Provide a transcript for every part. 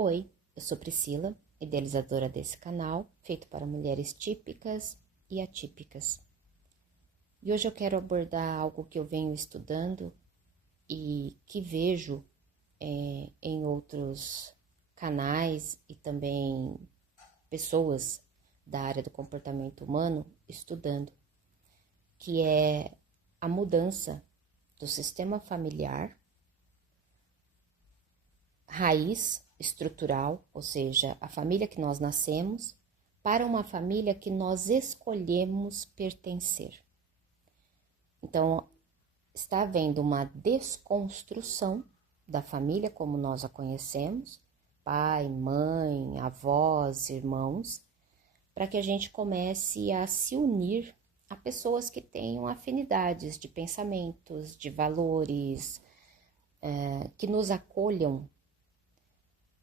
Oi, eu sou Priscila, idealizadora desse canal, feito para mulheres típicas e atípicas. E hoje eu quero abordar algo que eu venho estudando e que vejo em outros canais e também pessoas da área do comportamento humano estudando, que é a mudança do sistema familiar raiz estrutural, ou seja, a família que nós nascemos, para uma família que nós escolhemos pertencer. Então, está havendo uma desconstrução da família como nós a conhecemos, pai, mãe, avós, irmãos, para que a gente comece a se unir a pessoas que tenham afinidades de pensamentos, de valores, que nos acolham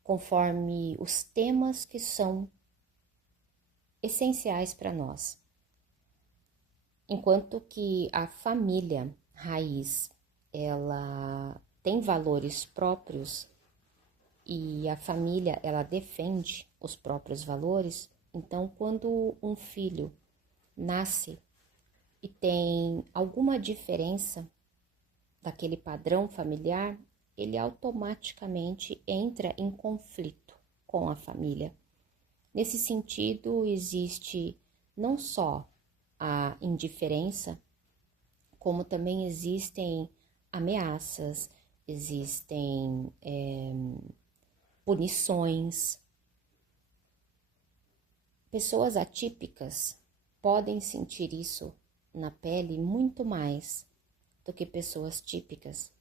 conforme os temas que são essenciais para nós. Enquanto que a família raiz, ela tem valores próprios e a família, ela defende os próprios valores, então quando um filho nasce e tem alguma diferença daquele padrão familiar, ele automaticamente entra em conflito com a família. Nesse sentido, existe não só a indiferença, como também existem ameaças, existem punições. Pessoas atípicas podem sentir isso na pele muito mais do que pessoas típicas,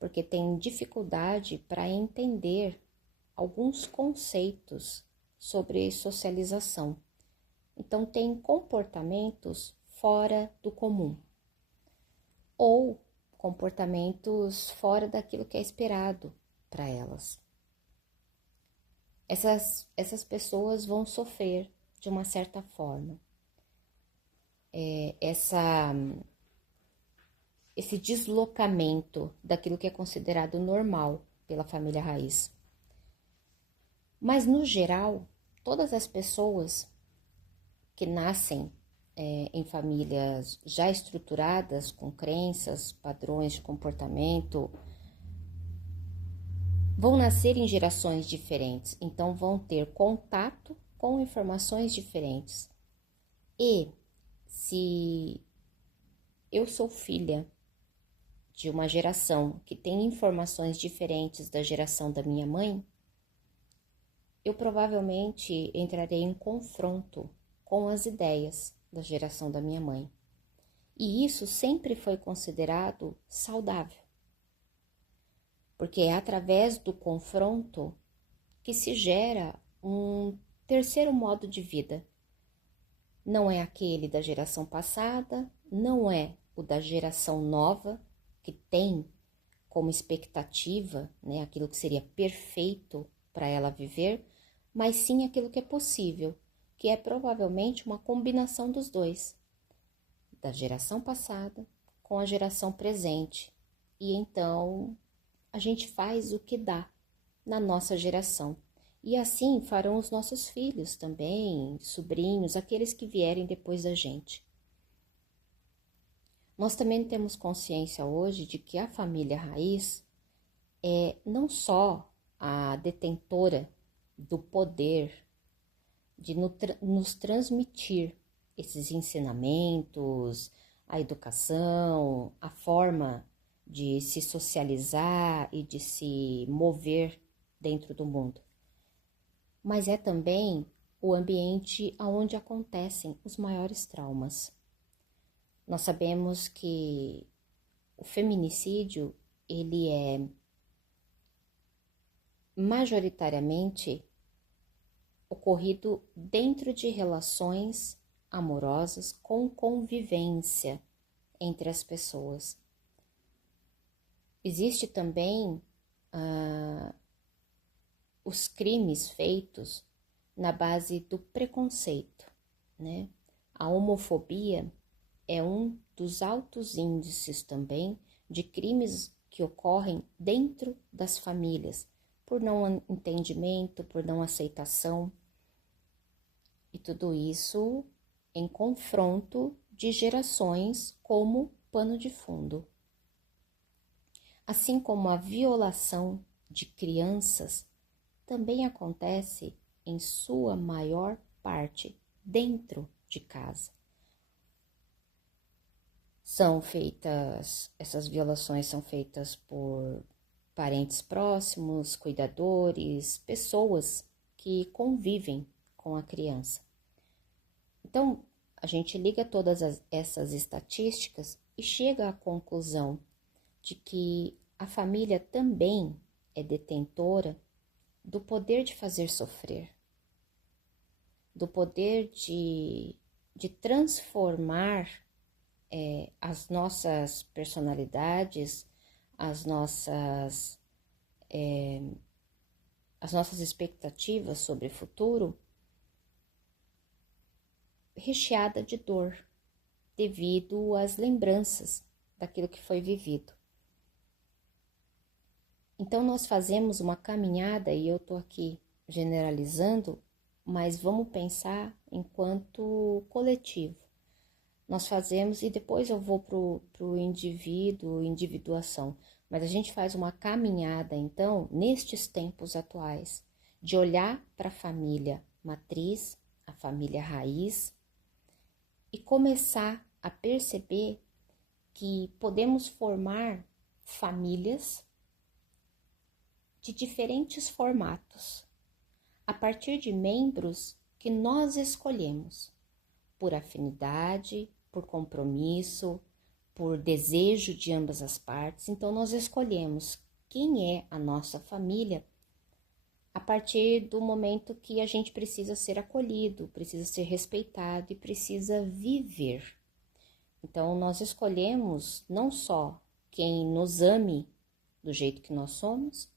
porque têm dificuldade para entender alguns conceitos sobre socialização. Então, têm comportamentos fora do comum, ou comportamentos fora daquilo que é esperado para elas. Essas pessoas vão sofrer de uma certa forma. Esse deslocamento daquilo que é considerado normal pela família raiz. Mas, no geral, todas as pessoas que nascem em famílias já estruturadas, com crenças, padrões de comportamento, vão nascer em gerações diferentes, então vão ter contato com informações diferentes. E se eu sou filha de uma geração que tem informações diferentes da geração da minha mãe, eu provavelmente entrarei em confronto com as ideias da geração da minha mãe. E isso sempre foi considerado saudável, porque é através do confronto que se gera um terceiro modo de vida. Não é aquele da geração passada, não é o da geração nova, que tem como expectativa, né, aquilo que seria perfeito para ela viver, mas sim aquilo que é possível, que é provavelmente uma combinação dos dois, da geração passada com a geração presente. E então a gente faz o que dá na nossa geração. E assim farão os nossos filhos também, sobrinhos, aqueles que vierem depois da gente. Nós também temos consciência hoje de que a família raiz é não só a detentora do poder de nos transmitir esses ensinamentos, a educação, a forma de se socializar e de se mover dentro do mundo, mas é também o ambiente onde acontecem os maiores traumas. Nós sabemos que o feminicídio, ele é majoritariamente ocorrido dentro de relações amorosas com convivência entre as pessoas. Existe também os crimes feitos na base do preconceito, né? A homofobia é um dos altos índices também de crimes que ocorrem dentro das famílias, por não entendimento, por não aceitação. E tudo isso em confronto de gerações como pano de fundo. Assim como a violação de crianças também acontece em sua maior parte dentro de casa. Essas violações são feitas por parentes próximos, cuidadores, pessoas que convivem com a criança. Então, a gente liga todas essas estatísticas e chega à conclusão de que a família também é detentora do poder de fazer sofrer, do poder de transformar as nossas personalidades, as nossas expectativas sobre o futuro, recheada de dor, devido às lembranças daquilo que foi vivido. Então, nós fazemos uma caminhada, e eu estou aqui generalizando, mas vamos pensar enquanto coletivo. Nós fazemos, e depois eu vou para o indivíduo, individuação, mas a gente faz uma caminhada, então, nestes tempos atuais, de olhar para a família matriz, a família raiz, e começar a perceber que podemos formar famílias de diferentes formatos, a partir de membros que nós escolhemos, por afinidade, por compromisso, por desejo de ambas as partes. Então, nós escolhemos quem é a nossa família a partir do momento que a gente precisa ser acolhido, precisa ser respeitado e precisa viver. Então, nós escolhemos não só quem nos ame do jeito que nós somos,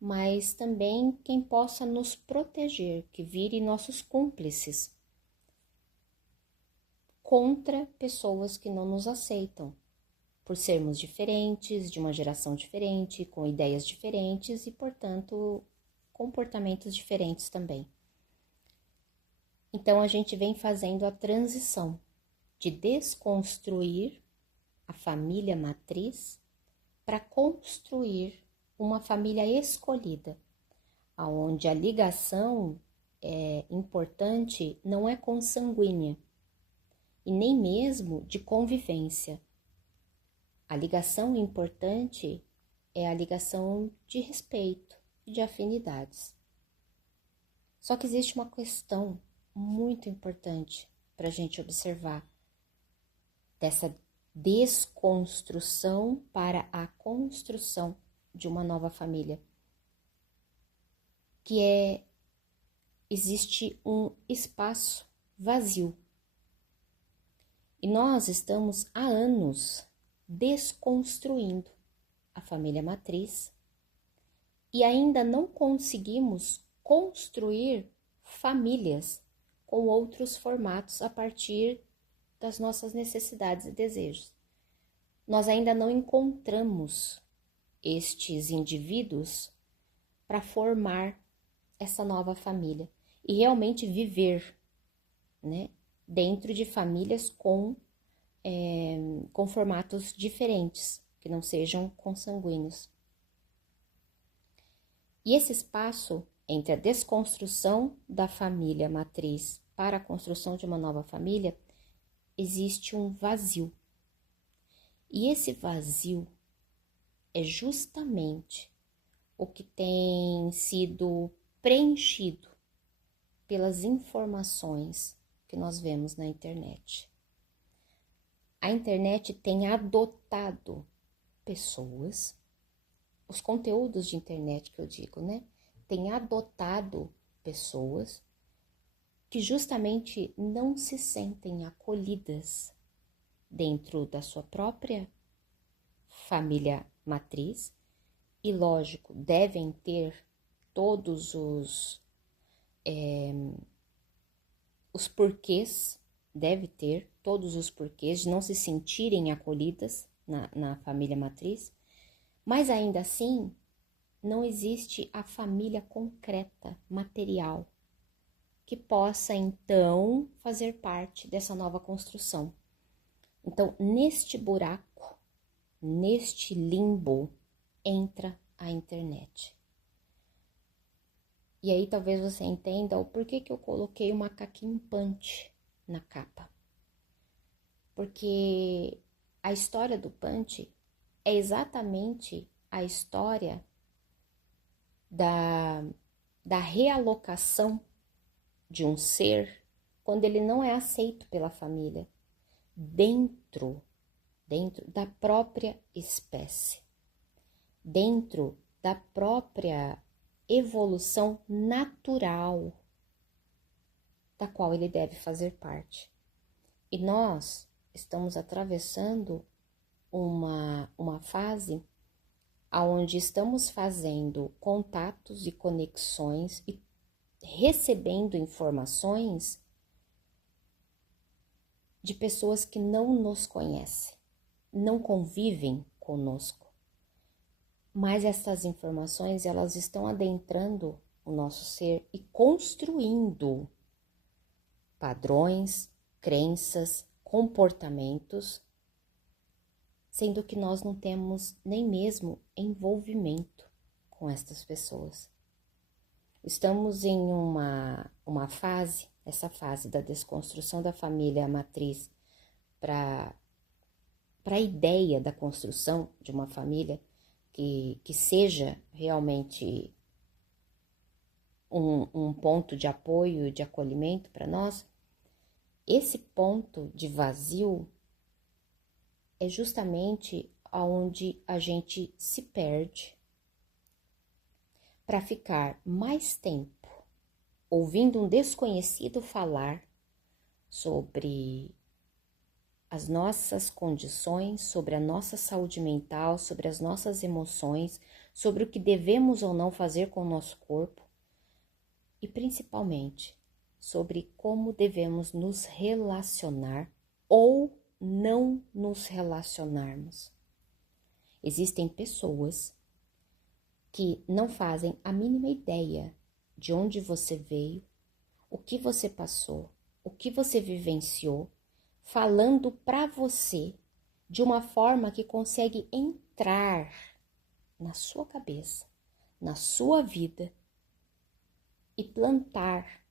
mas também quem possa nos proteger, que vire nossos cúmplices contra pessoas que não nos aceitam, por sermos diferentes, de uma geração diferente, com ideias diferentes e, portanto, comportamentos diferentes também. Então, a gente vem fazendo a transição de desconstruir a família matriz para construir uma família escolhida, onde a ligação importante não é consanguínea e nem mesmo de convivência. A ligação importante é a ligação de respeito e de afinidades. Só que existe uma questão muito importante para a gente observar dessa desconstrução para a construção de uma nova família, que existe um espaço vazio. E nós estamos há anos desconstruindo a família matriz e ainda não conseguimos construir famílias com outros formatos a partir das nossas necessidades e desejos. Nós ainda não encontramos estes indivíduos para formar essa nova família e realmente viver, né, dentro de famílias com formatos diferentes, que não sejam consanguíneos. E esse espaço entre a desconstrução da família matriz para a construção de uma nova família, existe um vazio. E esse vazio é justamente o que tem sido preenchido pelas informações que nós vemos na internet. A internet tem adotado pessoas, os conteúdos de internet que eu digo, né? Tem adotado pessoas que justamente não se sentem acolhidas dentro da sua própria família matriz e, lógico, devem ter todos os porquês, deve ter todos os porquês de não se sentirem acolhidas na família matriz, mas ainda assim não existe a família concreta, material, que possa então fazer parte dessa nova construção. Então, neste buraco, neste limbo, entra a internet. E aí talvez você entenda o porquê que eu coloquei o macaquinho Punch na capa. Porque a história do Punch é exatamente a história da realocação de um ser quando ele não é aceito pela família, dentro da própria espécie, dentro da própria evolução natural da qual ele deve fazer parte. E nós estamos atravessando uma fase onde estamos fazendo contatos e conexões e recebendo informações de pessoas que não nos conhecem, não convivem conosco. Mas essas informações, elas estão adentrando o nosso ser e construindo padrões, crenças, comportamentos, sendo que nós não temos nem mesmo envolvimento com estas pessoas. Estamos em uma fase, essa fase da desconstrução da família matriz para a ideia da construção de uma família que seja realmente um ponto de apoio e de acolhimento para nós. Esse ponto de vazio é justamente onde a gente se perde para ficar mais tempo ouvindo um desconhecido falar sobre as nossas condições, sobre a nossa saúde mental, sobre as nossas emoções, sobre o que devemos ou não fazer com o nosso corpo e principalmente sobre como devemos nos relacionar ou não nos relacionarmos. Existem pessoas que não fazem a mínima ideia de onde você veio, o que você passou, o que você vivenciou, falando para você de uma forma que consegue entrar na sua cabeça, na sua vida e plantar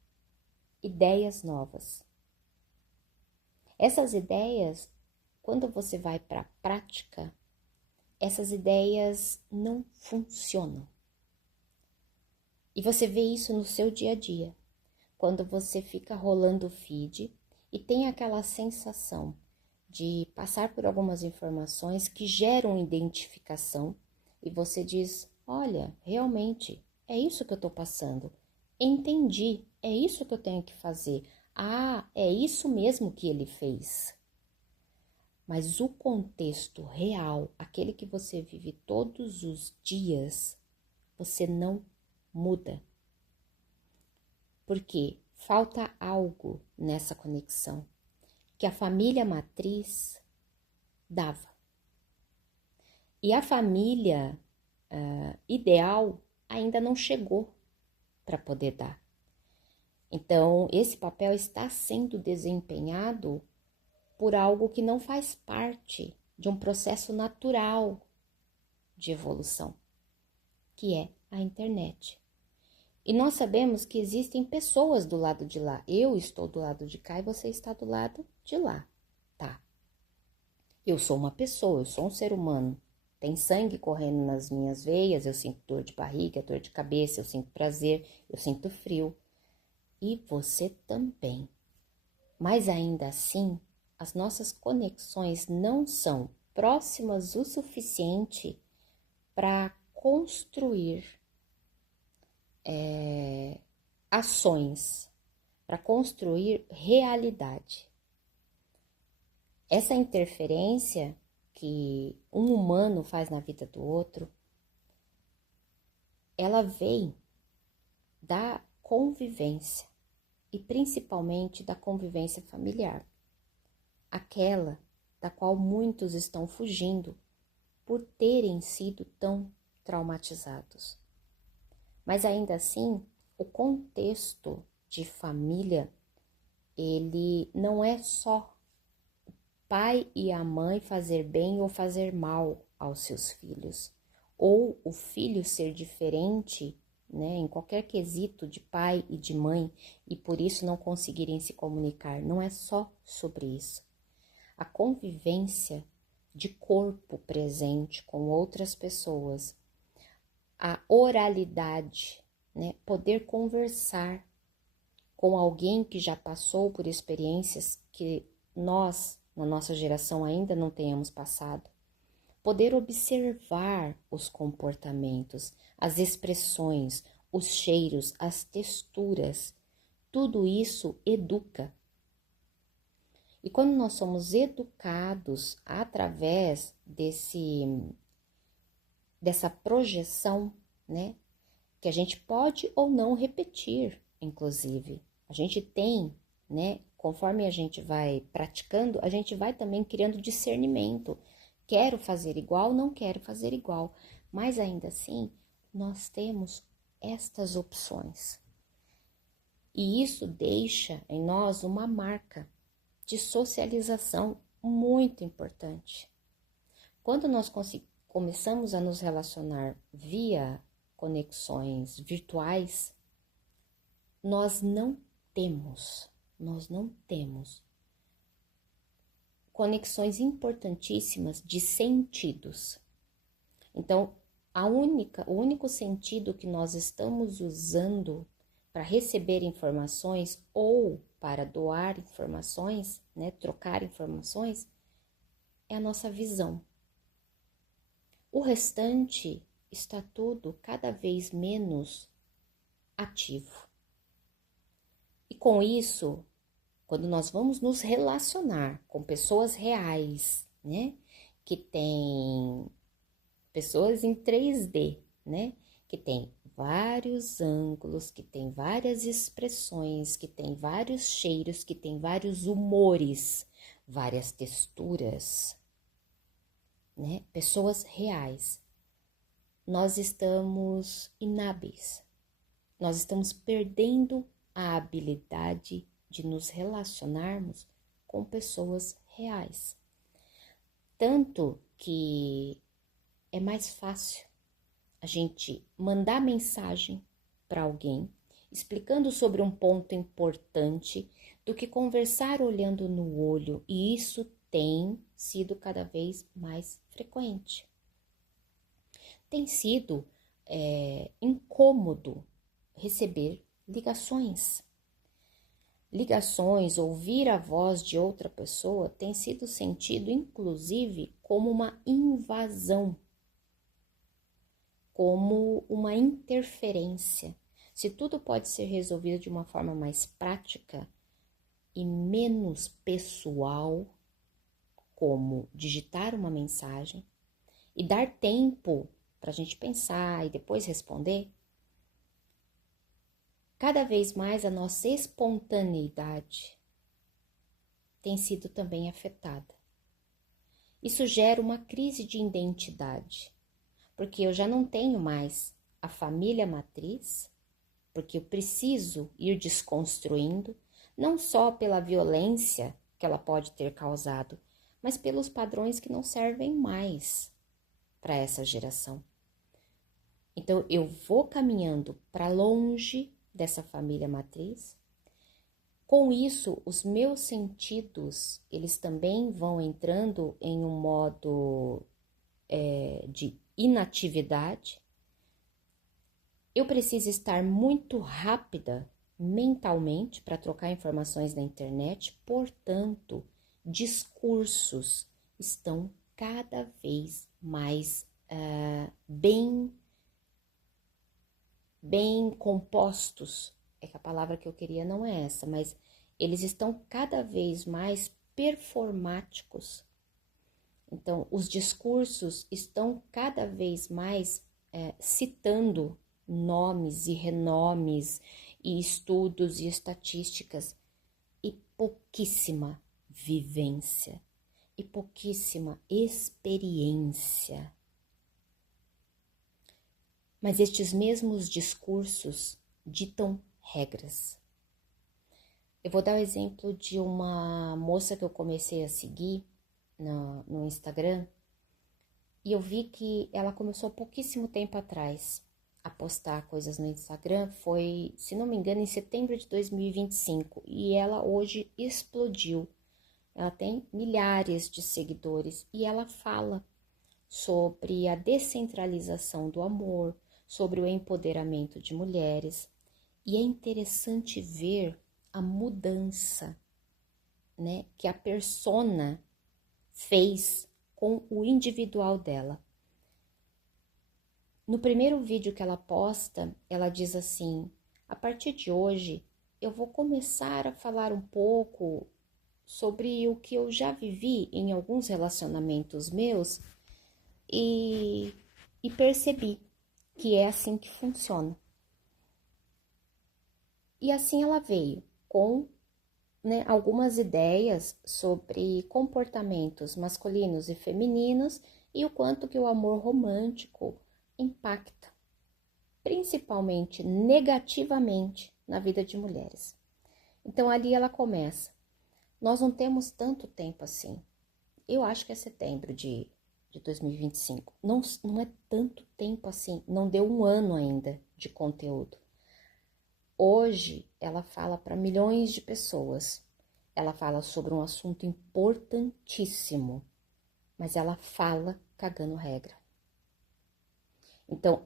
ideias novas. Essas ideias, quando você vai para a prática, essas ideias não funcionam. E você vê isso no seu dia a dia, quando você fica rolando o feed e tem aquela sensação de passar por algumas informações que geram identificação e você diz, olha, realmente, é isso que eu estou passando. Entendi, é isso que eu tenho que fazer. Ah, é isso mesmo que ele fez. Mas o contexto real, aquele que você vive todos os dias, você não muda. Porque falta algo nessa conexão que a família matriz dava. E a família ideal ainda não chegou para poder dar. Então, esse papel está sendo desempenhado por algo que não faz parte de um processo natural de evolução, que é a internet. E nós sabemos que existem pessoas do lado de lá. Eu estou do lado de cá e você está do lado de lá, tá? Eu sou uma pessoa, eu sou um ser humano. Tem sangue correndo nas minhas veias, eu sinto dor de barriga, dor de cabeça, eu sinto prazer, eu sinto frio. E você também. Mas ainda assim, as nossas conexões não são próximas o suficiente para construir ações, para construir realidade. Essa interferência que um humano faz na vida do outro, ela vem da convivência e principalmente da convivência familiar, aquela da qual muitos estão fugindo por terem sido tão traumatizados. Mas ainda assim, o contexto de família, ele não é só o pai e a mãe fazer bem ou fazer mal aos seus filhos, ou o filho ser diferente, né, em qualquer quesito de pai e de mãe, e por isso não conseguirem se comunicar. Não é só sobre isso. A convivência de corpo presente com outras pessoas, a oralidade, né, poder conversar com alguém que já passou por experiências que nós, na nossa geração, ainda não tenhamos passado. Poder observar os comportamentos, as expressões, os cheiros, as texturas, tudo isso educa. E quando nós somos educados através dessa projeção, né, que a gente pode ou não repetir, inclusive. A gente tem, né, conforme a gente vai praticando, a gente vai também criando discernimento. Quero fazer igual, não quero fazer igual. Mas ainda assim, nós temos estas opções. E isso deixa em nós uma marca de socialização muito importante. Quando nós começamos a nos relacionar via conexões virtuais, nós não temos conexões importantíssimas de sentidos. Então, o único sentido que nós estamos usando para receber informações ou para doar informações, né, trocar informações, é a nossa visão. O restante está tudo cada vez menos ativo. E com isso, quando nós vamos nos relacionar com pessoas reais, né, que tem pessoas em 3D, né, que tem vários ângulos, que tem várias expressões, que tem vários cheiros, que tem vários humores, várias texturas, né, pessoas reais. Nós estamos inábeis, nós estamos perdendo a habilidade de nos relacionarmos com pessoas reais. Tanto que é mais fácil a gente mandar mensagem para alguém explicando sobre um ponto importante do que conversar olhando no olho, e isso tem sido cada vez mais frequente. Tem sido incômodo receber ligações. Ligações, ouvir a voz de outra pessoa tem sido sentido, inclusive, como uma invasão, como uma interferência. Se tudo pode ser resolvido de uma forma mais prática e menos pessoal, como digitar uma mensagem e dar tempo para a gente pensar e depois responder, cada vez mais a nossa espontaneidade tem sido também afetada. Isso gera uma crise de identidade, porque eu já não tenho mais a família matriz, porque eu preciso ir desconstruindo, não só pela violência que ela pode ter causado, mas pelos padrões que não servem mais para essa geração. Então, eu vou caminhando para longe dessa família matriz. Com isso, os meus sentidos, eles também vão entrando em um modo de inatividade. Eu preciso estar muito rápida mentalmente para trocar informações na internet, portanto, discursos estão cada vez mais bem compostos. É que a palavra que eu queria não é essa, mas eles estão cada vez mais performáticos. Então, os discursos estão cada vez mais citando nomes e renomes e estudos e estatísticas e pouquíssima vivência e pouquíssima experiência. Mas estes mesmos discursos ditam regras. Eu vou dar o exemplo de uma moça que eu comecei a seguir no Instagram, e eu vi que ela começou há pouquíssimo tempo atrás a postar coisas no Instagram. Foi, se não me engano, em setembro de 2025, e ela hoje explodiu. Ela tem milhares de seguidores e ela fala sobre a descentralização do amor, sobre o empoderamento de mulheres. E é interessante ver a mudança, né, que a persona fez com o individual dela. No primeiro vídeo que ela posta, ela diz assim: a partir de hoje eu vou começar a falar um pouco sobre o que eu já vivi em alguns relacionamentos meus e percebi que é assim que funciona. E assim ela veio com, né, algumas ideias sobre comportamentos masculinos e femininos e o quanto que o amor romântico impacta, principalmente negativamente, na vida de mulheres. Então ali ela começa: nós não temos tanto tempo assim. Eu acho que é setembro de 2025. Não é tanto tempo assim, não deu um ano ainda de conteúdo. Hoje ela fala para milhões de pessoas. Ela fala sobre um assunto importantíssimo, mas ela fala cagando regra. Então,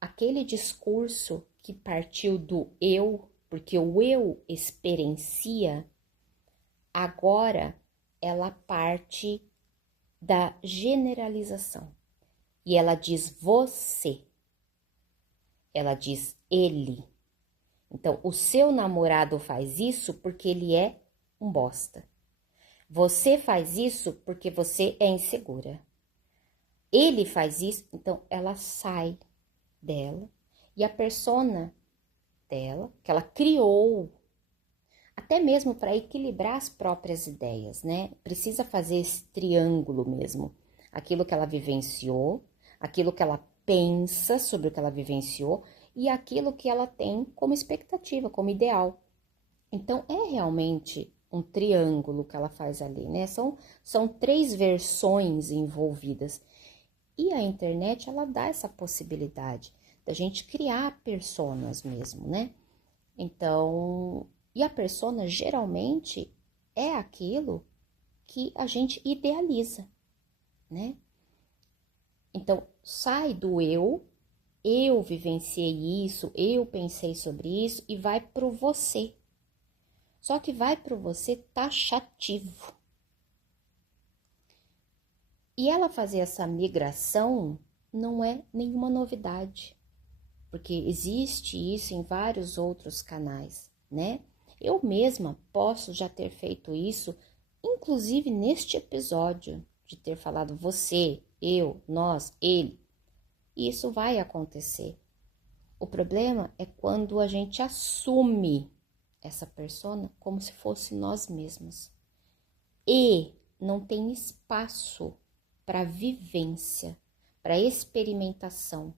aquele discurso que partiu do eu, porque o eu experiencia, agora ela parte da generalização. E ela diz você. Ela diz ele. Então, o seu namorado faz isso porque ele é um bosta. Você faz isso porque você é insegura. Ele faz isso, então ela sai dela e a persona dela, que ela criou, até mesmo para equilibrar as próprias ideias, né? Precisa fazer esse triângulo mesmo. Aquilo que ela vivenciou, aquilo que ela pensa sobre o que ela vivenciou e aquilo que ela tem como expectativa, como ideal. Então, é realmente um triângulo que ela faz ali, né? São três versões envolvidas. E a internet, ela dá essa possibilidade da gente criar personas mesmo, né? Então, e a persona geralmente é aquilo que a gente idealiza, né? Então, sai do eu vivenciei isso, eu pensei sobre isso, e vai pro você. Só que vai pro você taxativo. E ela fazer essa migração não é nenhuma novidade, porque existe isso em vários outros canais, né? Eu mesma posso já ter feito isso, inclusive neste episódio, de ter falado você, eu, nós, ele. E isso vai acontecer. O problema é quando a gente assume essa persona como se fosse nós mesmos. E não tem espaço para vivência, para experimentação,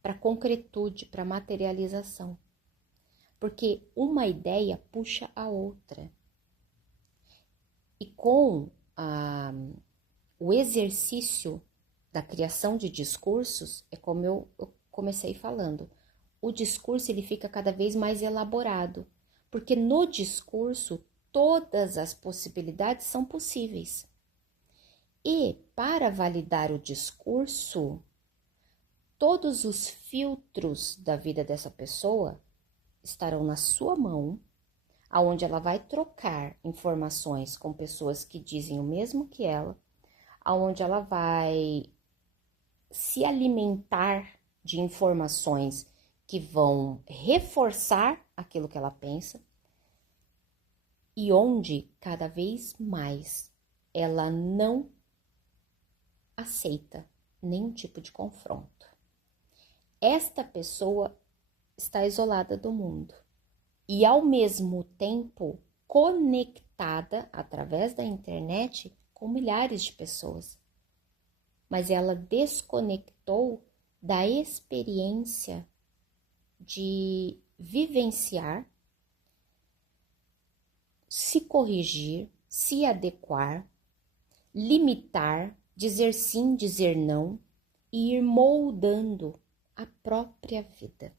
para concretude, para materialização. Porque uma ideia puxa a outra. E com o exercício da criação de discursos, é como eu comecei falando, o discurso ele fica cada vez mais elaborado, porque no discurso todas as possibilidades são possíveis. E para validar o discurso, todos os filtros da vida dessa pessoa estarão na sua mão, aonde ela vai trocar informações com pessoas que dizem o mesmo que ela, aonde ela vai se alimentar de informações que vão reforçar aquilo que ela pensa e onde cada vez mais ela não aceita nenhum tipo de confronto. Esta pessoa está isolada do mundo e ao mesmo tempo conectada através da internet com milhares de pessoas. Mas ela desconectou da experiência de vivenciar, se corrigir, se adequar, limitar, dizer sim, dizer não e ir moldando a própria vida.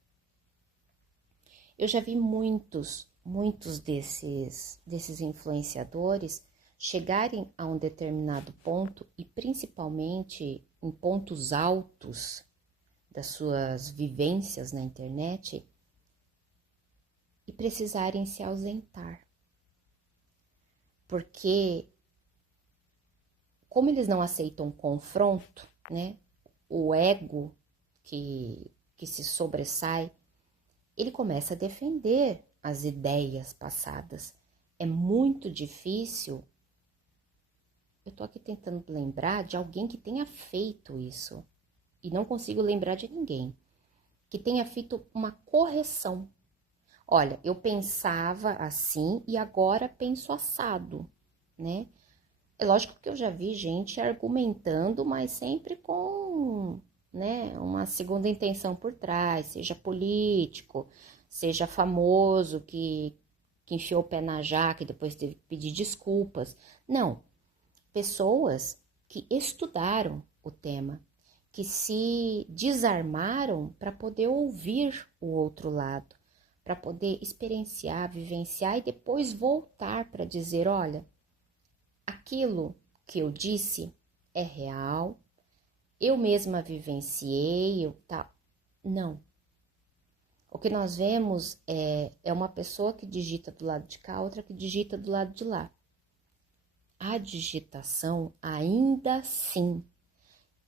Eu já vi muitos desses influenciadores chegarem a um determinado ponto e principalmente em pontos altos das suas vivências na internet e precisarem se ausentar. Porque como eles não aceitam confronto, né? O ego que se sobressai, ele começa a defender as ideias passadas. É muito difícil. Eu tô aqui tentando lembrar de alguém que tenha feito isso. E não consigo lembrar de ninguém. Que tenha feito uma correção. Olha, eu pensava assim e agora penso assado, né? É lógico que eu já vi gente argumentando, mas sempre com, né, uma segunda intenção por trás, seja político, seja famoso que enfiou o pé na jaca e depois teve que pedir desculpas. Não, pessoas que estudaram o tema, que se desarmaram para poder ouvir o outro lado, para poder experienciar, vivenciar e depois voltar para dizer, olha, aquilo que eu disse é real, eu mesma vivenciei, tal. Não. O que nós vemos é uma pessoa que digita do lado de cá, outra que digita do lado de lá. A digitação, ainda assim,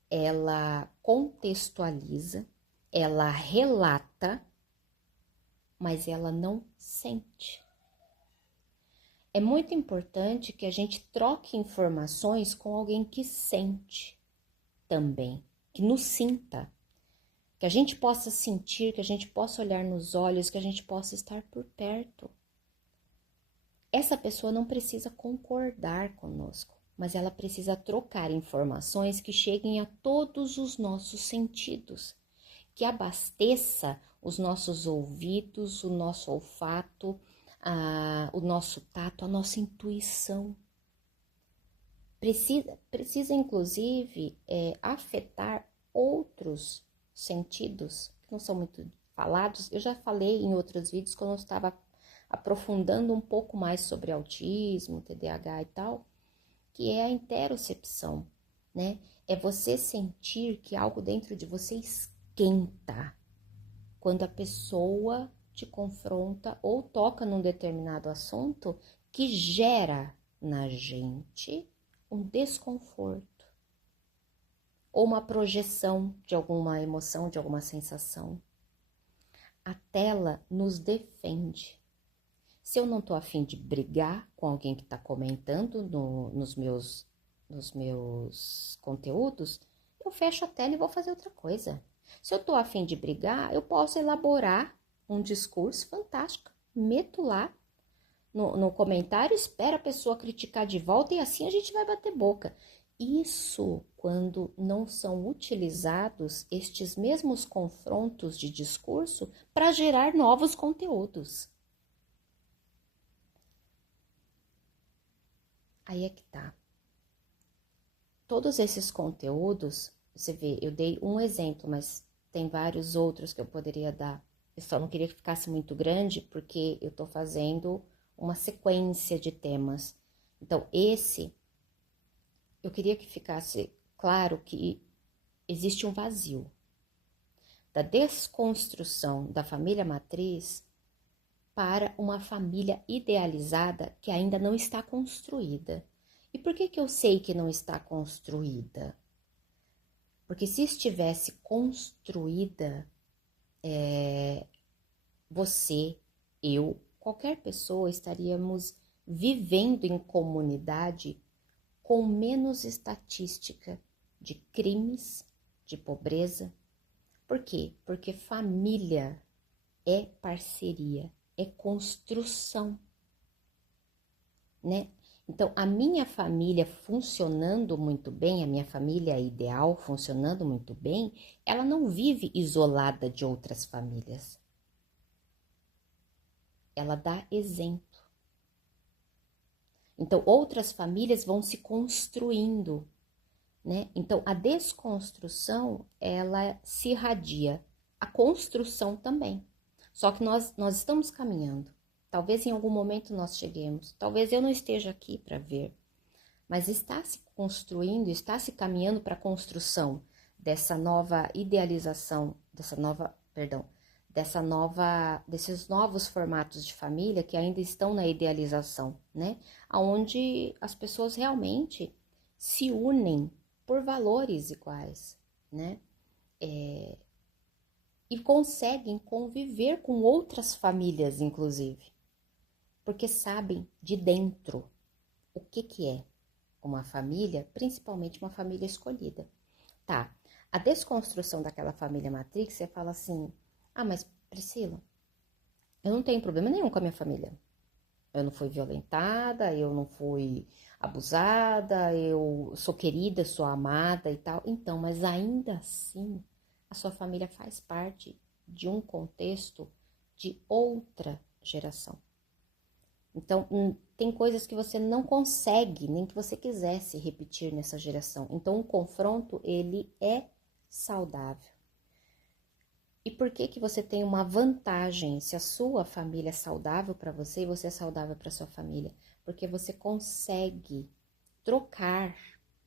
ela contextualiza, ela relata, mas ela não sente. É muito importante que a gente troque informações com alguém que sente também, que nos sinta, que a gente possa sentir, que a gente possa olhar nos olhos, que a gente possa estar por perto. Essa pessoa não precisa concordar conosco, mas ela precisa trocar informações que cheguem a todos os nossos sentidos, que abasteça os nossos ouvidos, o nosso olfato, o nosso tato, a nossa intuição. Precisa inclusive, afetar outros sentidos que não são muito falados. Eu já falei em outros vídeos quando eu estava aprofundando um pouco mais sobre autismo, TDAH e tal, que é a interocepção, né? É você sentir que algo dentro de você esquenta quando a pessoa te confronta ou toca num determinado assunto que gera na gente um desconforto ou uma projeção de alguma emoção, de alguma sensação. A tela nos defende. Se eu não tô afim de brigar com alguém que está comentando nos meus conteúdos, eu fecho a tela e vou fazer outra coisa. Se eu tô afim de brigar, eu posso elaborar um discurso fantástico, meto lá no comentário, espera a pessoa criticar de volta e assim a gente vai bater boca. Isso quando não são utilizados estes mesmos confrontos de discurso para gerar novos conteúdos. Aí é que tá. Todos esses conteúdos, você vê, eu dei um exemplo, mas tem vários outros que eu poderia dar. Eu só não queria que ficasse muito grande, porque eu tô fazendo uma sequência de temas. Então, eu queria que ficasse claro que existe um vazio da desconstrução da família matriz para uma família idealizada que ainda não está construída. E por que eu sei que não está construída? Porque se estivesse construída, você, eu, qualquer pessoa estaríamos vivendo em comunidade com menos estatística de crimes, de pobreza. Por quê? Porque família é parceria, é construção, né? Então, a minha família funcionando muito bem, a minha família ideal funcionando muito bem, ela não vive isolada de outras famílias. Ela dá exemplo. Então, outras famílias vão se construindo, né? Então, a desconstrução, ela se irradia. A construção também. Só que nós estamos caminhando. Talvez em algum momento nós cheguemos. Talvez eu não esteja aqui para ver. Mas está se construindo, está se caminhando para a construção dessa nova idealização, desses novos formatos de família que ainda estão na idealização, né? Onde as pessoas realmente se unem por valores iguais, né? E conseguem conviver com outras famílias, inclusive, porque sabem de dentro o que é uma família, principalmente uma família escolhida. Tá, a desconstrução daquela família matrix, você fala assim, mas Priscila, eu não tenho problema nenhum com a minha família. Eu não fui violentada, eu não fui abusada, eu sou querida, sou amada e tal. Então, mas ainda assim, a sua família faz parte de um contexto de outra geração. Então, tem coisas que você não consegue, nem que você quisesse repetir nessa geração. Então, o confronto, ele é saudável. E por que que você tem uma vantagem se a sua família é saudável para você e você é saudável para sua família? Porque você consegue trocar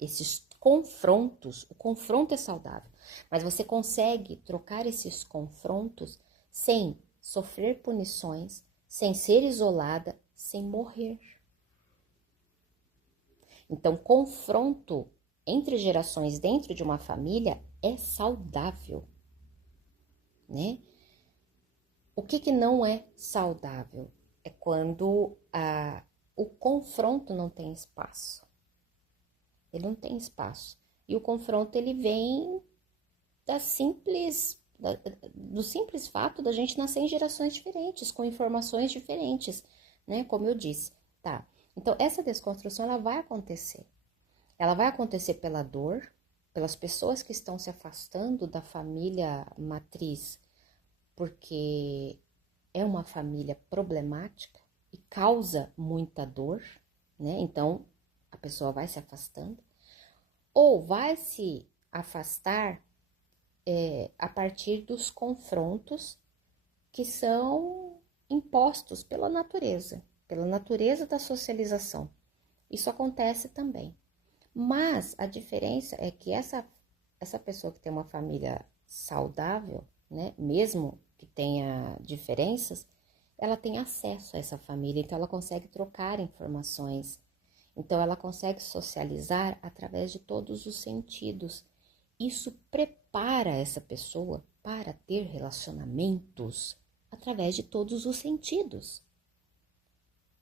esses confrontos. O confronto é saudável, mas você consegue trocar esses confrontos sem sofrer punições, sem ser isolada, sem morrer. Então, confronto entre gerações dentro de uma família é saudável, né? O que não é saudável é quando o confronto não tem espaço. Ele não tem espaço. E o confronto, ele vem do simples fato da gente nascer em gerações diferentes, com informações diferentes, né? Como eu disse, tá? Então, essa desconstrução, ela vai acontecer. Ela vai acontecer pela dor, pelas pessoas que estão se afastando da família matriz, porque é uma família problemática e causa muita dor, né? Então, a pessoa vai se afastando. Ou vai se afastar a partir dos confrontos que são impostos pela natureza da socialização. Isso acontece também. Mas a diferença é que essa pessoa que tem uma família saudável, né, mesmo que tenha diferenças, ela tem acesso a essa família, então ela consegue trocar informações, então ela consegue socializar através de todos os sentidos. Isso prepara essa pessoa para ter relacionamentos através de todos os sentidos.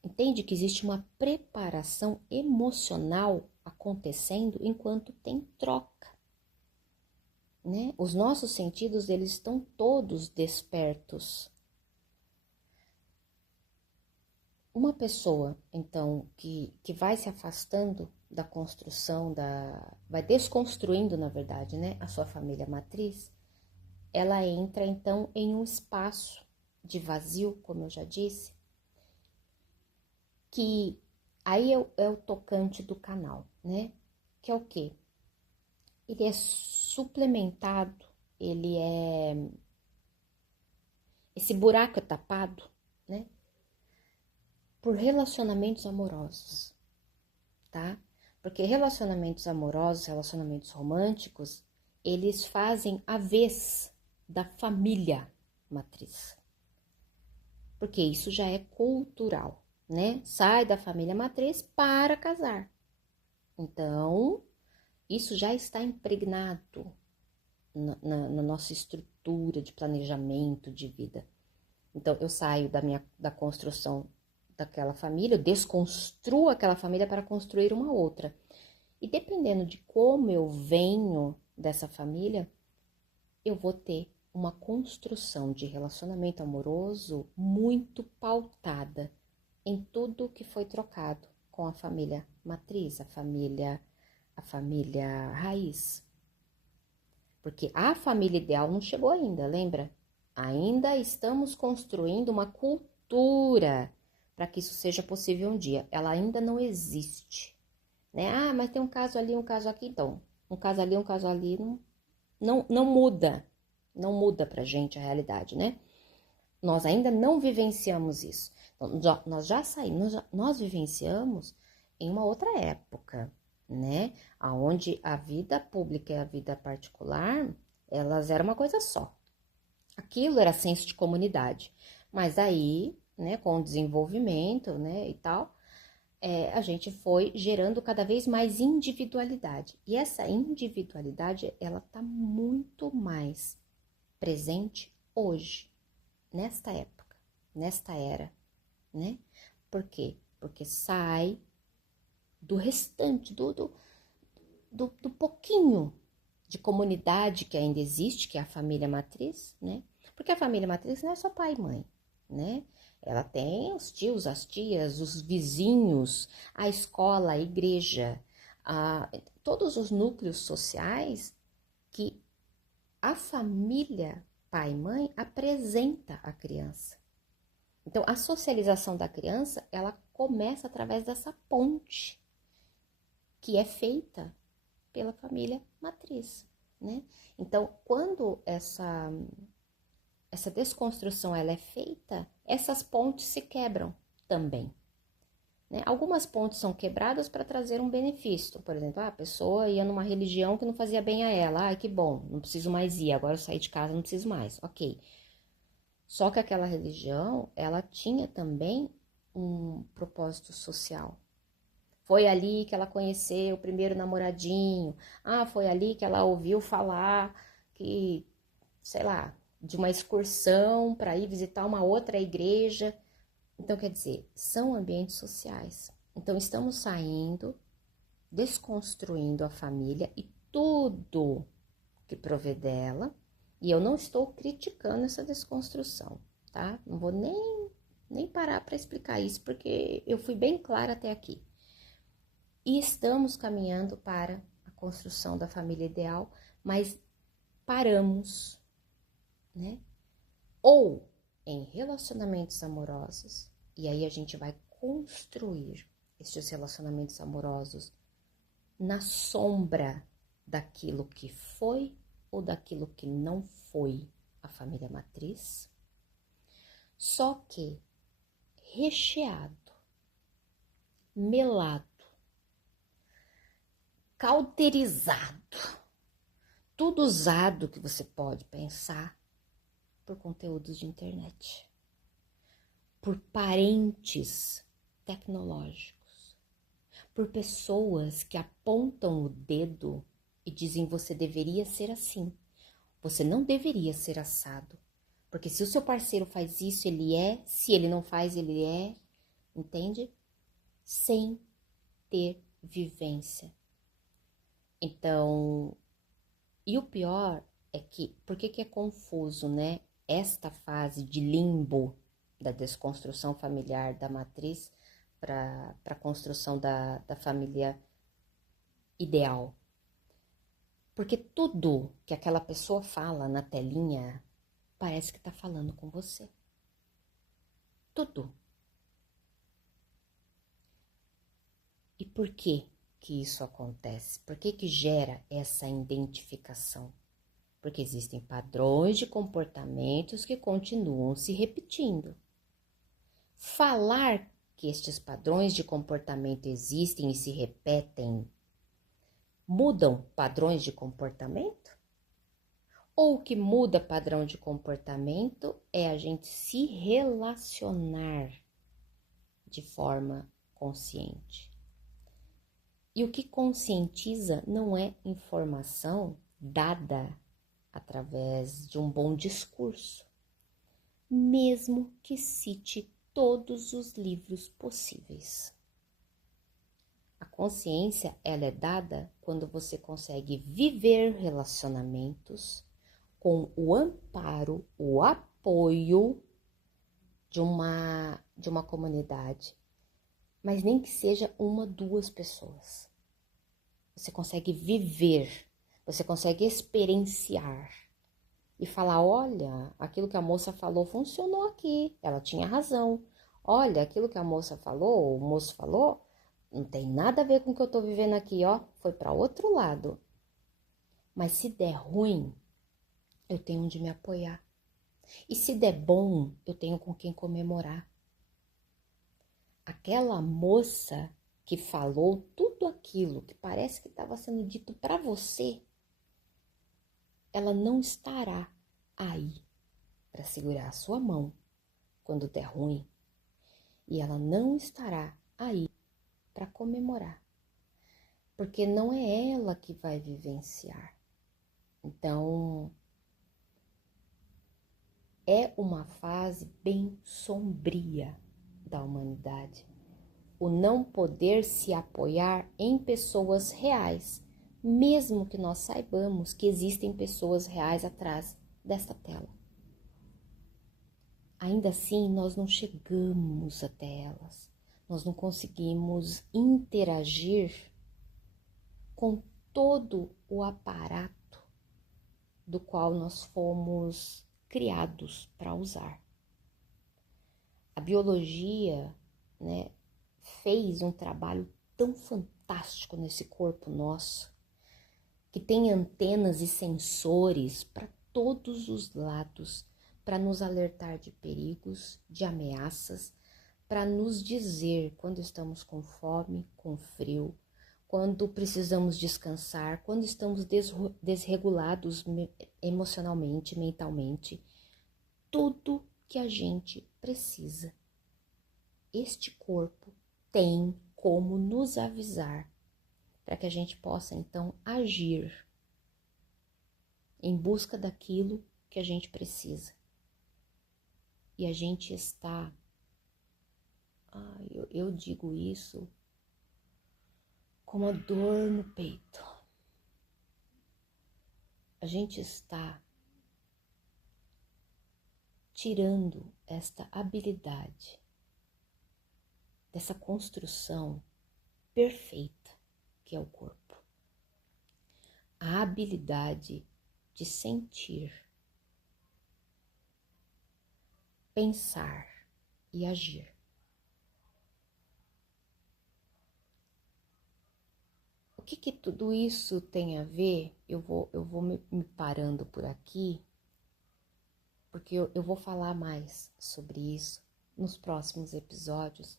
Entende que existe uma preparação emocional acontecendo enquanto tem troca, né? Os nossos sentidos, eles estão todos despertos. Uma pessoa, então, que vai se afastando da construção, vai desconstruindo, na verdade, né, a sua família matriz, ela entra, então, em um espaço de vazio, como eu já disse, que aí é o tocante do canal, né? Que é o quê? Ele é suplementado, esse buraco é tapado, né? Por relacionamentos amorosos, tá? Porque relacionamentos amorosos, relacionamentos românticos, eles fazem a vez da família matriz. Porque isso já é cultural, né? Sai da família matriz para casar. Então, isso já está impregnado na nossa estrutura de planejamento de vida. Então, eu saio da construção daquela família, eu desconstruo aquela família para construir uma outra. E dependendo de como eu venho dessa família, eu vou ter uma construção de relacionamento amoroso muito pautada em tudo que foi trocado com a família matriz, a família raiz. Porque a família ideal não chegou ainda, lembra? Ainda estamos construindo uma cultura para que isso seja possível um dia. Ela ainda não existe, né? Ah, mas tem um caso ali, um caso aqui, então. Um caso ali, não muda. Não muda pra gente a realidade, né? Nós ainda não vivenciamos isso. Então, nós já saímos, nós vivenciamos em uma outra época, né? Onde a vida pública e a vida particular, elas eram uma coisa só. Aquilo era senso de comunidade. Mas aí, né, com o desenvolvimento, né, e tal, a gente foi gerando cada vez mais individualidade. E essa individualidade, ela tá muito mais presente hoje, nesta época, nesta era, né? Por quê? Porque sai do restante, do pouquinho de comunidade que ainda existe, que é a família matriz, né? Porque a família matriz não é só pai e mãe, né? Ela tem os tios, as tias, os vizinhos, a escola, a igreja, todos os núcleos sociais que a família pai e mãe apresenta a criança. Então, a socialização da criança, ela começa através dessa ponte que é feita pela família matriz, né? Então, quando essa desconstrução ela é feita, essas pontes se quebram também, né? Algumas pontes são quebradas para trazer um benefício. Por exemplo, a pessoa ia numa religião que não fazia bem a ela. Que bom, não preciso mais ir, agora eu saí de casa, não preciso mais. Ok. Só que aquela religião, ela tinha também um propósito social. Foi ali que ela conheceu o primeiro namoradinho. Foi ali que ela ouviu falar que, sei lá, de uma excursão para ir visitar uma outra igreja. Então, quer dizer, são ambientes sociais. Então, estamos saindo, desconstruindo a família e tudo que provê dela. E eu não estou criticando essa desconstrução, tá? Não vou nem parar para explicar isso, porque eu fui bem clara até aqui. E estamos caminhando para a construção da família ideal, mas paramos, né? Ou em relacionamentos amorosos, e aí a gente vai construir estes relacionamentos amorosos na sombra daquilo que foi ou daquilo que não foi a família matriz, só que recheado, melado, cauterizado, tudo usado que você pode pensar por conteúdos de internet, por parentes tecnológicos, por pessoas que apontam o dedo e dizem você deveria ser assim, você não deveria ser assado, porque se o seu parceiro faz isso, ele é, se ele não faz, ele é, entende? Sem ter vivência. Então, e o pior é que, por que é confuso, né? Esta fase de limbo da desconstrução familiar da matriz para a construção da família ideal. Porque tudo que aquela pessoa fala na telinha parece que está falando com você. Tudo. E por que isso acontece? Por que gera essa identificação? Porque existem padrões de comportamentos que continuam se repetindo. Falar que estes padrões de comportamento existem e se repetem mudam padrões de comportamento? Ou o que muda padrão de comportamento é a gente se relacionar de forma consciente. E o que conscientiza não é informação dada através de um bom discurso, mesmo que cite todos os livros possíveis. A consciência, ela é dada quando você consegue viver relacionamentos com o amparo, o apoio de uma comunidade mas nem que seja uma, duas pessoas. Você consegue viver, você consegue experienciar e falar, olha, aquilo que a moça falou funcionou aqui, ela tinha razão. Olha, aquilo que a moça falou, o moço falou, não tem nada a ver com o que eu tô vivendo aqui, ó, foi para outro lado. Mas se der ruim, eu tenho onde me apoiar. E se der bom, eu tenho com quem comemorar. Aquela moça que falou tudo aquilo que parece que estava sendo dito para você, ela não estará aí para segurar a sua mão quando der ruim. E ela não estará aí para comemorar. Porque não é ela que vai vivenciar. Então, é uma fase bem sombria da humanidade. O não poder se apoiar em pessoas reais, mesmo que nós saibamos que existem pessoas reais atrás desta tela. Ainda assim, nós não chegamos até elas, nós não conseguimos interagir com todo o aparato do qual nós fomos criados para usar. A biologia, né, fez um trabalho tão fantástico nesse corpo nosso, que tem antenas e sensores para todos os lados, para nos alertar de perigos, de ameaças, para nos dizer quando estamos com fome, com frio, quando precisamos descansar, quando estamos desregulados emocionalmente, mentalmente, tudo que a gente precisa. Este corpo tem como nos avisar para que a gente possa então agir em busca daquilo que a gente precisa. E a gente está, eu digo isso com uma dor no peito. A gente está tirando esta habilidade, dessa construção perfeita que é o corpo. A habilidade de sentir, pensar e agir. O que tudo isso tem a ver? Eu vou me parando por aqui, porque eu vou falar mais sobre isso nos próximos episódios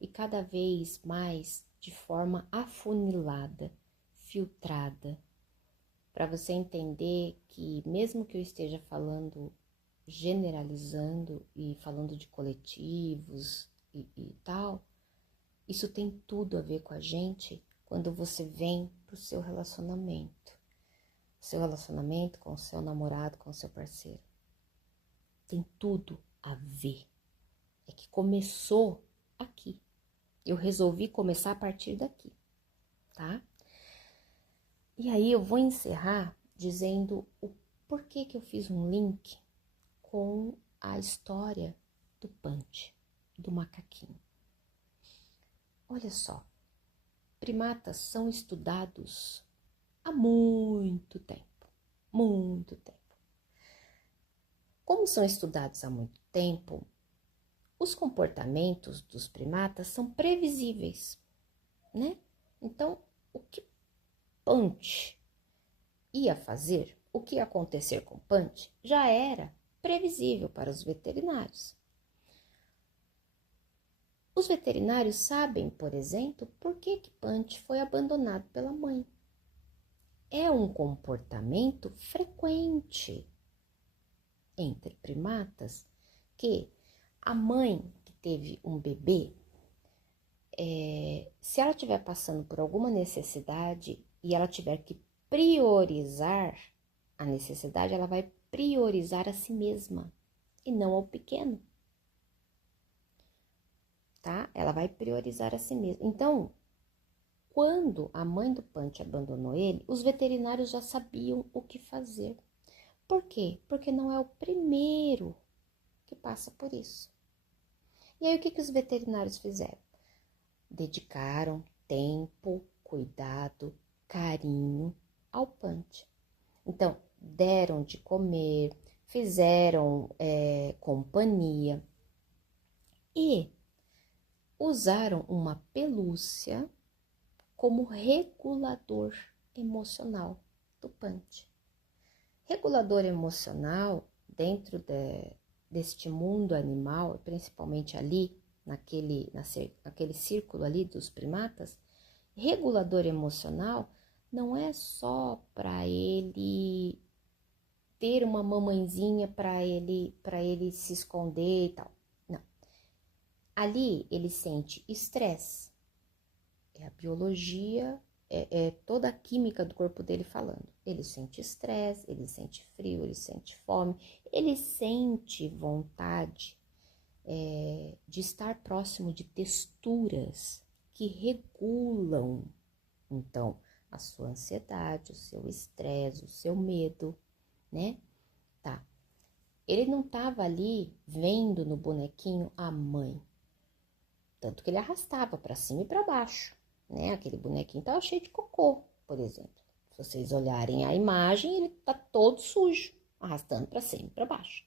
e cada vez mais de forma afunilada, filtrada, para você entender que mesmo que eu esteja falando, generalizando e falando de coletivos e tal, isso tem tudo a ver com a gente quando você vem pro seu relacionamento com o seu namorado, com o seu parceiro. Tem tudo a ver. É que começou aqui. Eu resolvi começar a partir daqui, tá? E aí eu vou encerrar dizendo o porquê que eu fiz um link com a história do Punch, do macaquinho. Olha só, primatas são estudados há muito tempo, muito tempo. Como são estudados há muito tempo, os comportamentos dos primatas são previsíveis, né? Então, o que Punch ia fazer, o que ia acontecer com Punch, já era previsível para os veterinários. Os veterinários sabem, por exemplo, por que Punch foi abandonado pela mãe. É um comportamento frequente entre primatas que a mãe que teve um bebê, se ela estiver passando por alguma necessidade e ela tiver que priorizar a necessidade, ela vai priorizar a si mesma e não ao pequeno, tá? Ela vai priorizar a si mesma. Então, quando a mãe do Punch abandonou ele, os veterinários já sabiam o que fazer. Por quê? Porque não é o primeiro que passa por isso. E aí, o que os veterinários fizeram? dedicaram tempo, cuidado, carinho ao Punch. Então, deram de comer, fizeram companhia e usaram uma pelúcia como regulador emocional do Punch. Regulador emocional dentro deste mundo animal, principalmente ali, naquele círculo ali dos primatas, regulador emocional não é só para ele ter uma mamãezinha para ele se esconder e tal. Não. Ali ele sente estresse. É a biologia, é toda a química do corpo dele falando. Ele sente estresse, ele sente frio, ele sente fome, ele sente vontade de estar próximo de texturas que regulam, então, a sua ansiedade, o seu estresse, o seu medo, né? Tá. Ele não estava ali vendo no bonequinho a mãe. Tanto que ele arrastava para cima e para baixo, né? Aquele bonequinho estava cheio de cocô, por exemplo. Se vocês olharem a imagem, ele tá todo sujo, arrastando para cima e para baixo.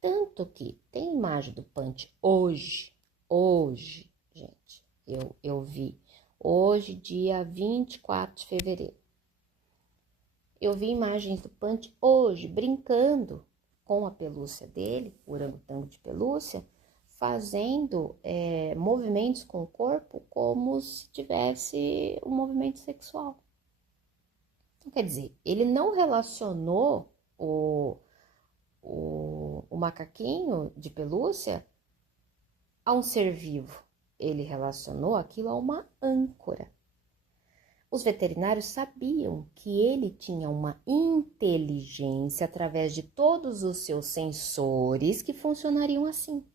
Tanto que tem imagem do Punch hoje, gente, eu vi, hoje, dia 24 de fevereiro. Eu vi imagens do Punch hoje, brincando com a pelúcia dele, o orangotango de pelúcia, fazendo movimentos com o corpo como se tivesse um movimento sexual. Então, quer dizer, ele não relacionou o macaquinho de pelúcia a um ser vivo. Ele relacionou aquilo a uma âncora. Os veterinários sabiam que ele tinha uma inteligência através de todos os seus sensores que funcionariam assim.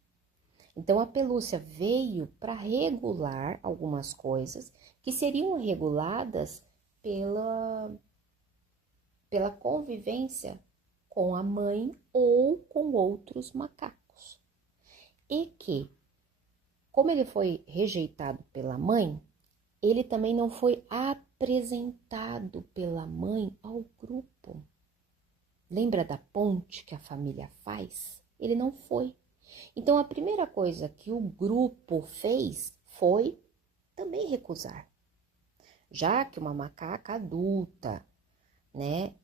Então, a pelúcia veio para regular algumas coisas que seriam reguladas pela convivência com a mãe ou com outros macacos. E que, como ele foi rejeitado pela mãe, ele também não foi apresentado pela mãe ao grupo. Lembra da ponte que a família faz? Ele não foi. Então, a primeira coisa que o grupo fez foi também recusar. Já que uma macaca adulta, né,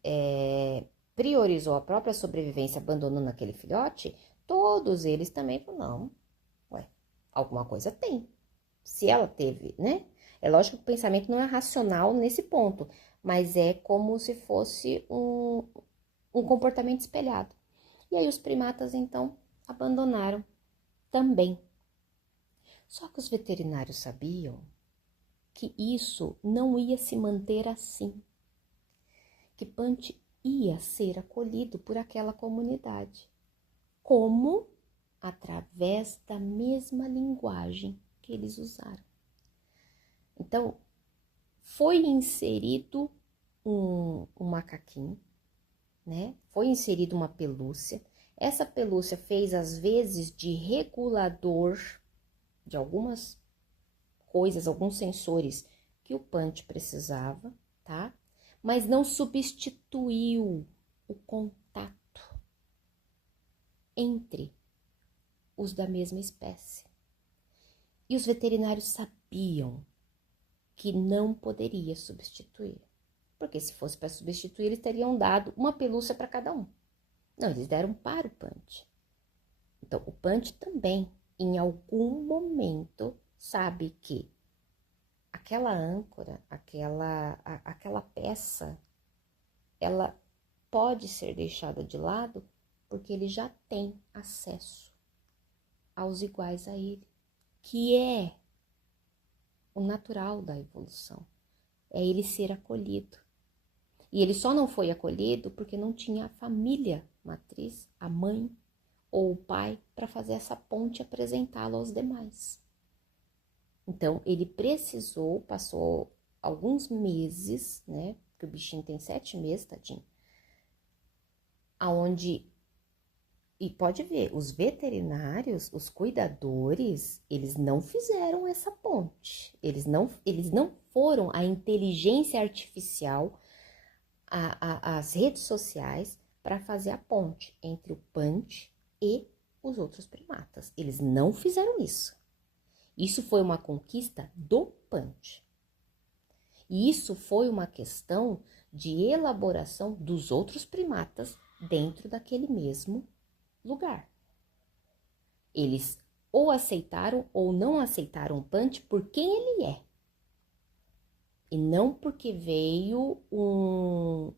priorizou a própria sobrevivência abandonando aquele filhote, todos eles também falaram, não, alguma coisa tem. Se ela teve, né? É lógico que o pensamento não é racional nesse ponto, mas é como se fosse um comportamento espelhado. E aí os primatas, então, abandonaram também. Só que os veterinários sabiam que isso não ia se manter assim, que Punch ia ser acolhido por aquela comunidade, como através da mesma linguagem que eles usaram. Então, foi inserido um macaquinho, né? Foi inserido uma pelúcia. Essa pelúcia fez às vezes de regulador de algumas coisas, alguns sensores que o Punch precisava, tá? Mas não substituiu o contato entre os da mesma espécie. E os veterinários sabiam que não poderia substituir, porque se fosse para substituir, eles teriam dado uma pelúcia para cada um. Não, eles deram para o Punch. Então, o Punch também, em algum momento, sabe que aquela âncora, aquela peça, ela pode ser deixada de lado porque ele já tem acesso aos iguais a ele, que é o natural da evolução, é ele ser acolhido. E ele só não foi acolhido porque não tinha a família matriz, a mãe ou o pai, para fazer essa ponte e apresentá-lo aos demais. Então, ele precisou, passou alguns meses, né? Porque o bichinho tem 7 meses, tadinho. Aonde E pode ver, os veterinários, os cuidadores, eles não fizeram essa ponte. Eles não foram a inteligência artificial, as redes sociais, para fazer a ponte entre o punch e os outros primatas. Eles não fizeram isso. Isso foi uma conquista do punch. E isso foi uma questão de elaboração dos outros primatas dentro daquele mesmo lugar. Eles ou aceitaram ou não aceitaram o punch por quem ele é. E não porque veio um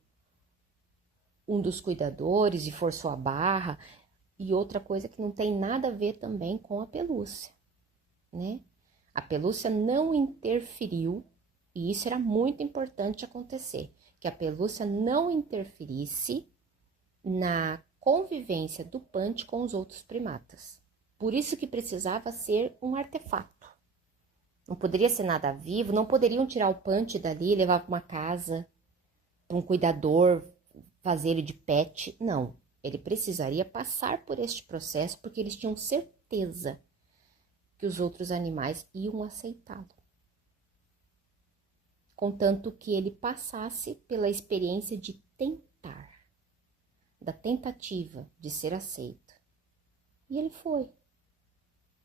dos cuidadores e forçou a barra. E outra coisa que não tem nada a ver também com a pelúcia, né? A pelúcia não interferiu, e isso era muito importante acontecer, que a pelúcia não interferisse na convivência do punch com os outros primatas. Por isso que precisava ser um artefato. Não poderia ser nada vivo, não poderiam tirar o punch dali e levar para uma casa, para um cuidador, fazer ele de pet. Não, ele precisaria passar por este processo porque eles tinham certeza que os outros animais iam aceitá-lo. Contanto que ele passasse pela experiência de tentar, da tentativa de ser aceito. E ele foi,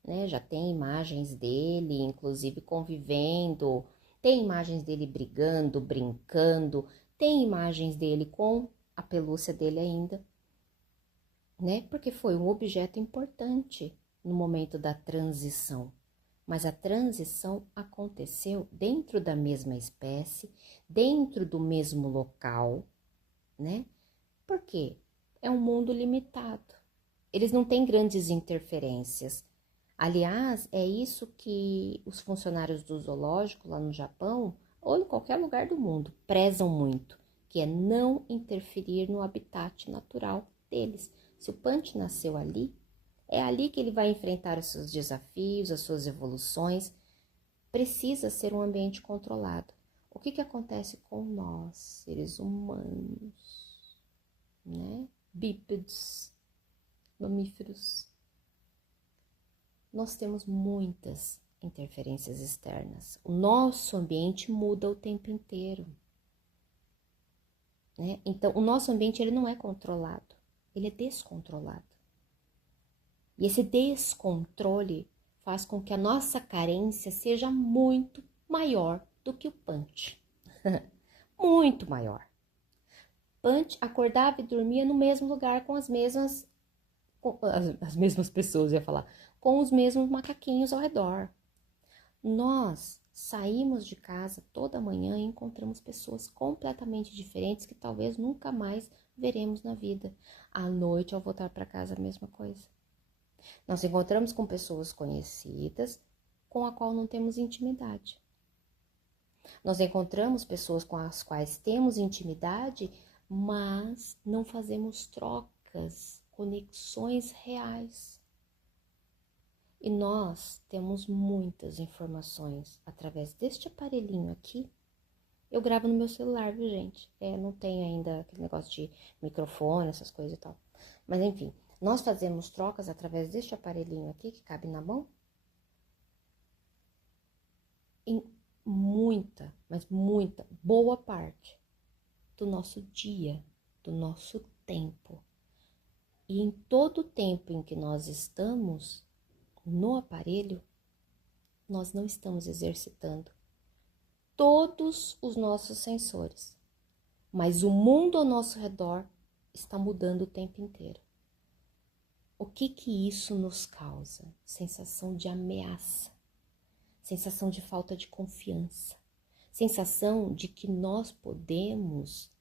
né? Já tem imagens dele, inclusive convivendo, tem imagens dele brigando, brincando, tem imagens dele com a pelúcia dele ainda, né? Porque foi um objeto importante no momento da transição. Mas a transição aconteceu dentro da mesma espécie, dentro do mesmo local, né? Por quê? É um mundo limitado. Eles não têm grandes interferências. Aliás, é isso que os funcionários do zoológico lá no Japão, ou em qualquer lugar do mundo, prezam muito, que é não interferir no habitat natural deles. Se o punch nasceu ali, é ali que ele vai enfrentar os seus desafios, as suas evoluções. Precisa ser um ambiente controlado. O que acontece com nós, seres humanos, né? Bípedes, mamíferos? Nós temos muitas interferências externas. O nosso ambiente muda o tempo inteiro, né? Então, o nosso ambiente ele não é controlado, ele é descontrolado. E esse descontrole faz com que a nossa carência seja muito maior do que o punch. Muito maior. Punch acordava e dormia no mesmo lugar com as mesmas pessoas, eu ia falar, com os mesmos macaquinhos ao redor. Nós saímos de casa toda manhã e encontramos pessoas completamente diferentes que talvez nunca mais veremos na vida. À noite, ao voltar para casa, a mesma coisa. Nós encontramos com pessoas conhecidas com a qual não temos intimidade. Nós encontramos pessoas com as quais temos intimidade, mas não fazemos trocas, conexões reais. E nós temos muitas informações através deste aparelhinho aqui. Eu gravo no meu celular, viu, gente? Não tem ainda aquele negócio de microfone, essas coisas e tal. Mas enfim, nós fazemos trocas através deste aparelhinho aqui, que cabe na mão, em muita, mas muita, boa parte do nosso dia, do nosso tempo. E em todo o tempo em que nós estamos no aparelho, nós não estamos exercitando todos os nossos sensores, mas o mundo ao nosso redor está mudando o tempo inteiro. O que isso nos causa? Sensação de ameaça, sensação de falta de confiança, sensação de que nós podemos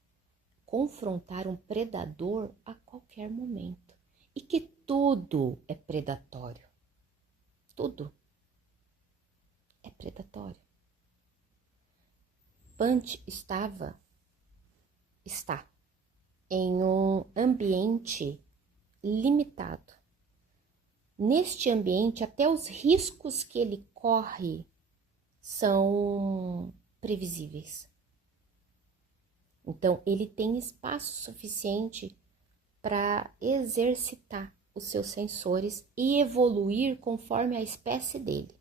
confrontar um predador a qualquer momento e que tudo é predatório. Tudo é predatório. Punch está em um ambiente limitado. Neste ambiente, até os riscos que ele corre são previsíveis. Então, ele tem espaço suficiente para exercitar os seus sensores e evoluir conforme a espécie dele.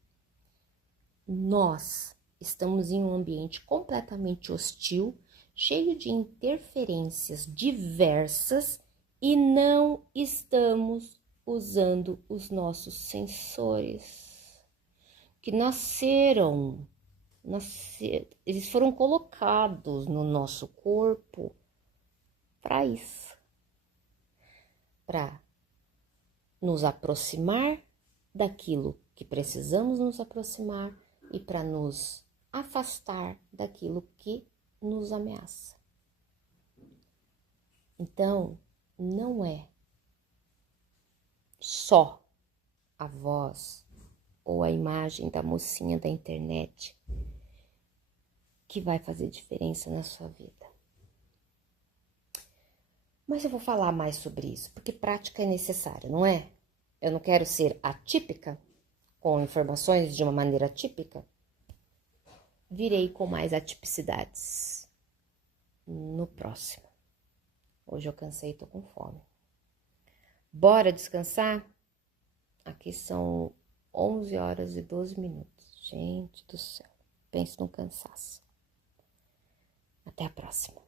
Nós estamos em um ambiente completamente hostil, cheio de interferências diversas e não estamos usando os nossos sensores que eles foram colocados no nosso corpo para isso, para nos aproximar daquilo que precisamos nos aproximar e para nos afastar daquilo que nos ameaça. Então, não é só a voz ou a imagem da mocinha da internet que vai fazer diferença na sua vida. Mas eu vou falar mais sobre isso, porque prática é necessária, não é? Eu não quero ser atípica, com informações de uma maneira típica. Virei com mais atipicidades no próximo. Hoje eu cansei e tô com fome. Bora descansar? Aqui são 11 horas e 12 minutos. Gente do céu, pense no cansaço. Até a próxima.